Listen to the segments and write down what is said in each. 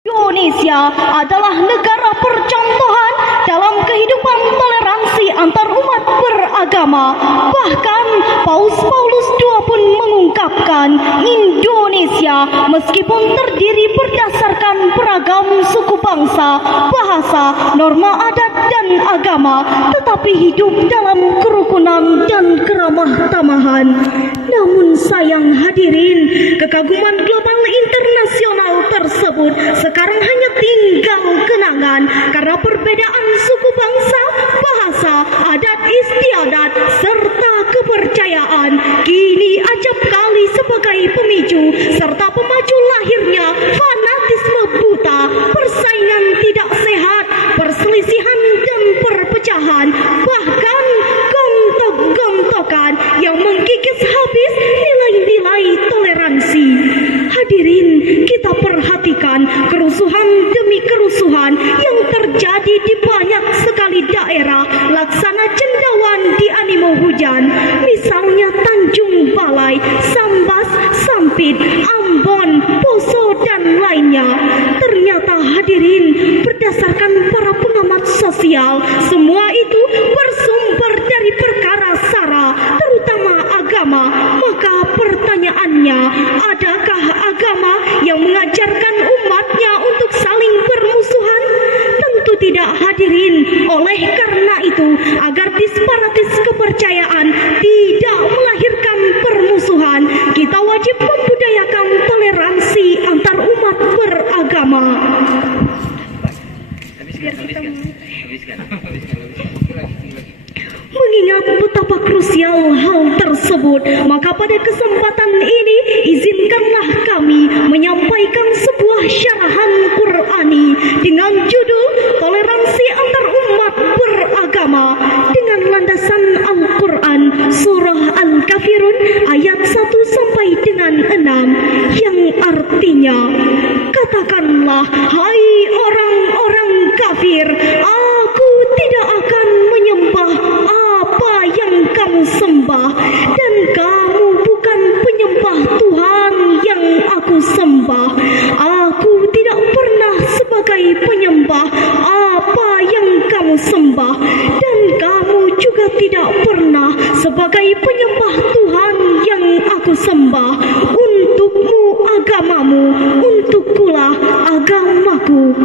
Indonesia adalah negara percontohan dalam kehidupan toleransi antar umat beragama. Bahkan Paus Paulus II pun mengungkapkan, Indonesia meskipun terdiri berdasarkan beragam suku bangsa, bahasa, norma adat dan agama, tetapi hidup dalam kerukunan dan keramah tamahan. Namun sayang hadirin, kekaguman global internasional tersebut sekarang hanya tinggal kenangan karena perbedaan suku bangsa, bahasa, adat istiadat, serta kepercayaan kini acap kali sebagai pemicu serta pemacu lahirnya fanatisme buta, persaingan tidak sehat, perselisihan dan perpecahan, bahkan gontok-gontokan yang mengkikis habis nilai-nilai toleransi. Hadirin, kita perhatikan kerusuhan demi kerusuhan yang terjadi di banyak sekali daerah laksana cendawan di animo hujan. Misalnya Tanjung Balai, Sambas, Sampit, Ambon, Poso dan lainnya. Ternyata hadirin, berdasarkan para pengamat sosial, semua itu bersumber dari perkara sara, terutama agama. Maka pertanyaannya, adakah agama yang mengajarkan umatnya untuk saling bermusuhan? Tentu tidak hadirin. Oleh karena itu, agar disparatis kepercayaan tidak melahirkan permusuhan, kita wajib membudayakan toleransi antar umat beragama. Mengingat betapa krusial hal tersebut, maka pada kesempatan ini izinkanlah kami menyampaikan sebuah syarahan Qur'ani dengan judul Toleransi Antar Umat Beragama dengan landasan Al-Quran Surah Al-Kafirun ayat 1 sampai dengan 6 yang artinya, katakanlah, hai orang-orang kafir, aku tidak akan menyembah apa yang kamu sembah, dan kamu bukan penyembah Tuhan yang aku sembah. Aku tidak pernah sebagai penyembah apa yang kamu sembah, dan kamu juga tidak pernah sebagai penyembah Tuhan yang aku sembah. Untukmu agamamu, untukkulah agamaku.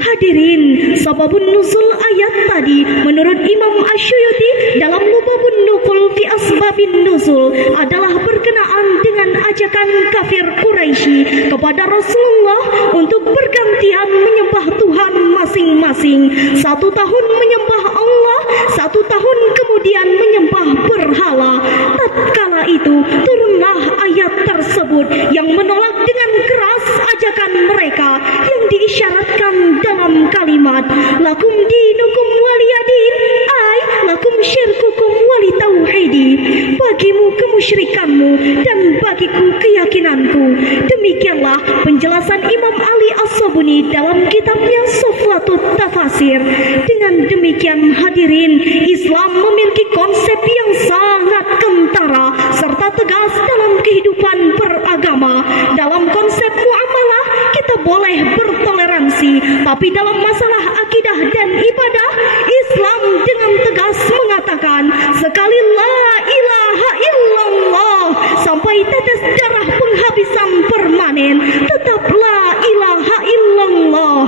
Hadirin, sababun nuzul ayat tadi menurut Imam Asyuyuti dalam Lubabun Nuqul fi Asbabin Nuzul adalah berkenaan dengan ajakan kafir Quraisy kepada Rasulullah untuk bergantian menyembah Tuhan masing-masing. 1 tahun menyembah Allah, 1 tahun kemudian menyembah berhala. Tatkala itu turunlah ayat tersebut yang menolak dengan keras ajakan mereka yang diisyaratkan dalam kalimat lakum dinukum waliyadin, ay lakum syirkukum wali tauhidi, bagimu kemusyrikanmu dan bagiku keyakinanku. Demikianlah penjelasan Imam Ali As-Sabuni dalam kitabnya Suflatut Tafasir. Dengan demikian hadirin, Islam memiliki konsep yang sangat kentara serta tegas dalam kehidupan beragama. Dalam konsep muamalah kita boleh bertoleransi, tapi dalam masalah akidah dan ibadah, Islam dengan tegas mengatakan sekali la ilaha illallah sampai tetes darah penghabisan permanen, tetap la ilaha illallah.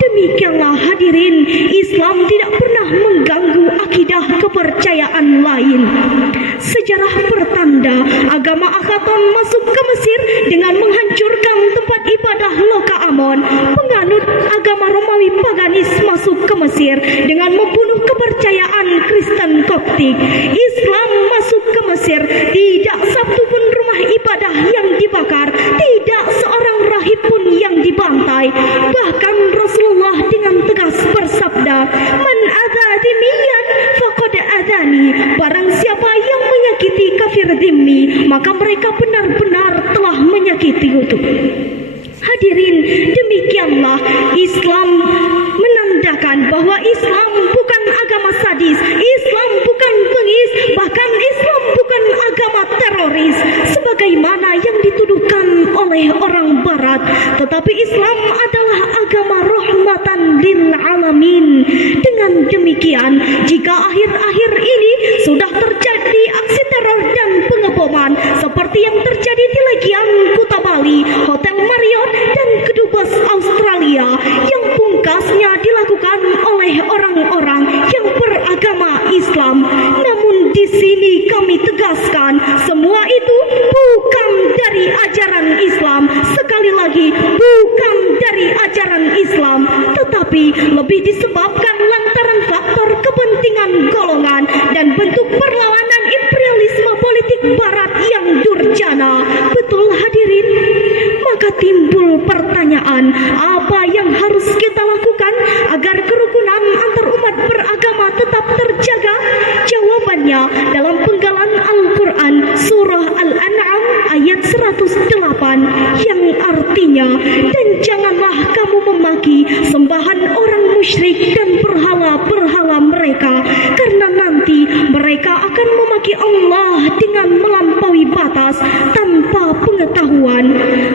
Demikianlah hadirin, Islam tidak pernah mengganggu akidah kepercayaan lain. Sejarah pertanda agama Akhaton masuk ke Mesir dengan menghancurkan tempat ibadah Loka Amon. Penganut agama Romawi Paganis masuk ke Mesir dengan membunuh kepercayaan Kristen Koptik. Islam masuk ke Mesir, tidak satu pun rumah ibadah yang dibakar, tidak seorang rahib pun yang dibantai. Bahkan Rasulullah dengan tegas bersabda, man adza dhimmiyan faqad adzani, barang siapa yang menyakiti kafir dhimmi, maka mereka benar-benar telah menyakiti itu. Hadirin, demikianlah Islam menandakan bahwa Islam bukan agama sadis, Islam bukan bengis, bahkan Islam bukan agama teroris sebagaimana yang dituduhkan oleh orang barat, tetapi Islam adalah agama beragama rahmatan lil alamin. Dengan demikian, jika akhir-akhir ini sudah terjadi aksi teror dan pengeboman seperti yang terjadi di Legian Kuta Bali, Hotel Marriott dan Kedubes Australia yang pungkasnya dilakukan oleh orang-orang yang beragama Islam. Namun di sini kami tegaskan, semua itu bukan dari ajaran Islam. Sekali lagi, bukan dari ajaran Islam, tetapi lebih disebabkan lantaran faktor kepentingan golongan dan bentuk perlawanan imperialisme politik barat yang durjana. Betul hadirin? Maka timbul pertanyaan, apa yang harus kita lakukan agar kerukunan antar umat beragama tetap terjaga? Jawabannya dalam penggalan Al-Quran surah Al-An'am ayat 108 yang artinya, dan janganlah kamu memaki sembahan orang musyrik dan berhala-berhala mereka, karena nanti mereka akan memaki Allah dengan melampaui batas tanpa pengetahuan.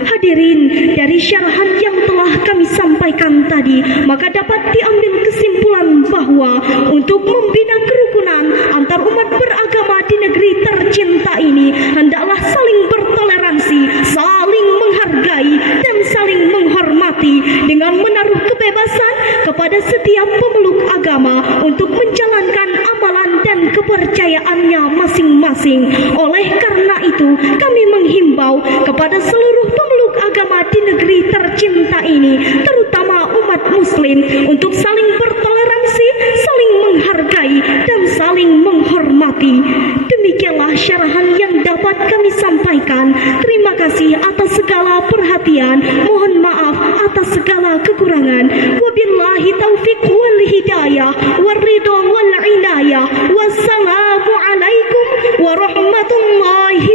Hadirin, dari syarahan yang telah kami sampaikan tadi, maka dapat diambil kesimpulan bahwa untuk membina kerukunan antar umat beragama di negeri tercinta ini, hendaklah saling bertoleransi, saling menghargai, dan saling menghormati dengan menaruh kebebasan kepada setiap pemeluk agama untuk menjalankan amalan dan kepercayaannya masing-masing. Oleh karena itu, kami menghimbau kepada seluruh pemeluk agama di negeri tercinta ini, terutama umat muslim, untuk saling bertoleransi, saling menghargai, dan saling menghormati. Demikianlah syarahan yang dapat kami sampaikan. Terima kasih atas segala perhatian. Mohon maaf atas segala kekurangan. Wabillahi taufiq wal hidayah waridho wal inayah. Wassalamualaikum warahmatullahi